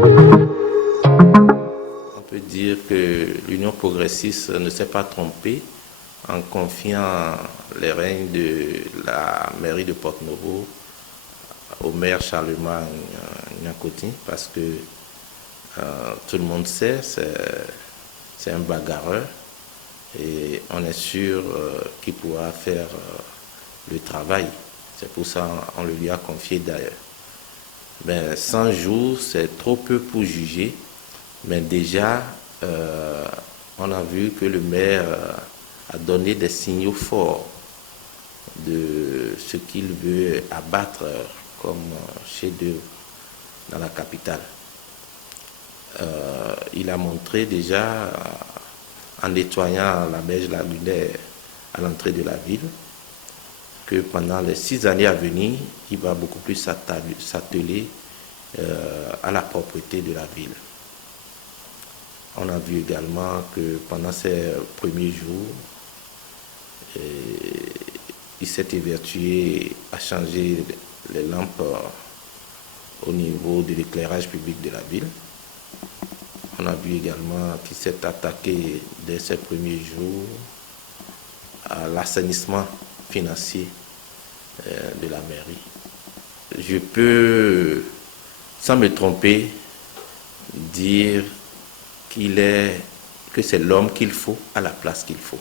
On peut dire que l'Union progressiste ne s'est pas trompée en confiant les règnes de la mairie de Porto-Novo au maire Charlemagne Niankouti, parce que tout le monde sait, c'est un bagarreur et on est sûr qu'il pourra faire le travail. C'est pour ça qu'on le lui a confié d'ailleurs. Ben, 100 jours, c'est trop peu pour juger, mais déjà, on a vu que le maire a donné des signaux forts de ce qu'il veut abattre comme chef-d'œuvre dans la capitale. Il a montré déjà, en nettoyant la berge lagunaire à l'entrée de la ville, que pendant les 6 années à venir, il va beaucoup plus s'atteler à la propreté de la ville. On a vu également que pendant ces premiers jours, il s'est évertué à changer les lampes au niveau de l'éclairage public de la ville. On a vu également qu'il s'est attaqué dès ses premiers jours à l'assainissement financier de la mairie. Je peux, sans me tromper, dire que c'est l'homme qu'il faut à la place qu'il faut.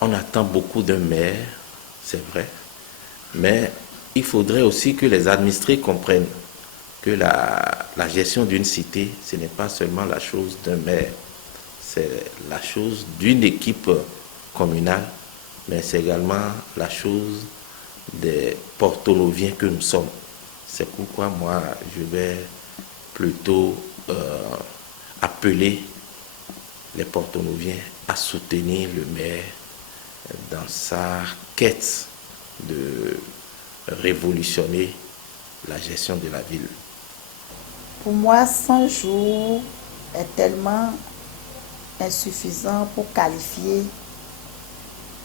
On attend beaucoup d'un maire, c'est vrai, mais il faudrait aussi que les administrés comprennent que la gestion d'une cité, ce n'est pas seulement la chose d'un maire, c'est la chose d'une équipe communale, mais c'est également la chose des Porto-Noviens que nous sommes. C'est pourquoi moi, je vais plutôt appeler les Porto-Noviens à soutenir le maire dans sa quête de révolutionner la gestion de la ville. Pour moi, 100 jours est tellement insuffisant pour qualifier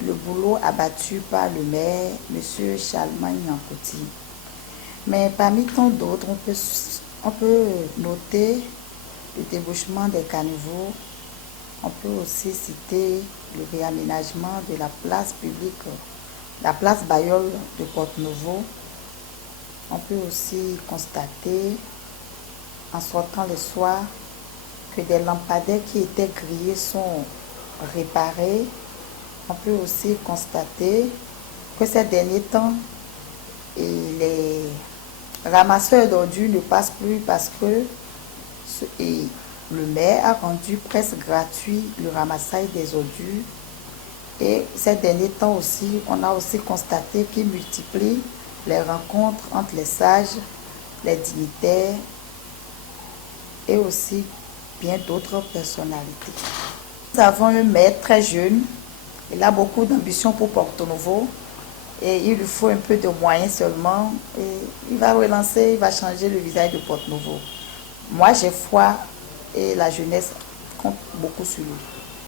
le boulot abattu par le maire, M. Charlemagne Niankouti. Mais parmi tant d'autres, on peut noter le débouchement des caniveaux. On peut aussi citer le réaménagement de la place publique, la place Bayol de Porto-Novo. On peut aussi constater, en sortant le soir, que des lampadaires qui étaient grillés sont réparés. On peut aussi constater que ces derniers temps, les ramasseurs d'ordures ne passent plus parce que le maire a rendu presque gratuit le ramassage des ordures. Et ces derniers temps aussi, on a aussi constaté qu'il multiplie les rencontres entre les sages, les dignitaires et aussi bien d'autres personnalités. Nous avons un maire très jeune, il a beaucoup d'ambition pour Porto-Novo et il lui faut un peu de moyens seulement et il va relancer, il va changer le visage de Porto-Novo. Moi j'ai foi et la jeunesse compte beaucoup sur lui.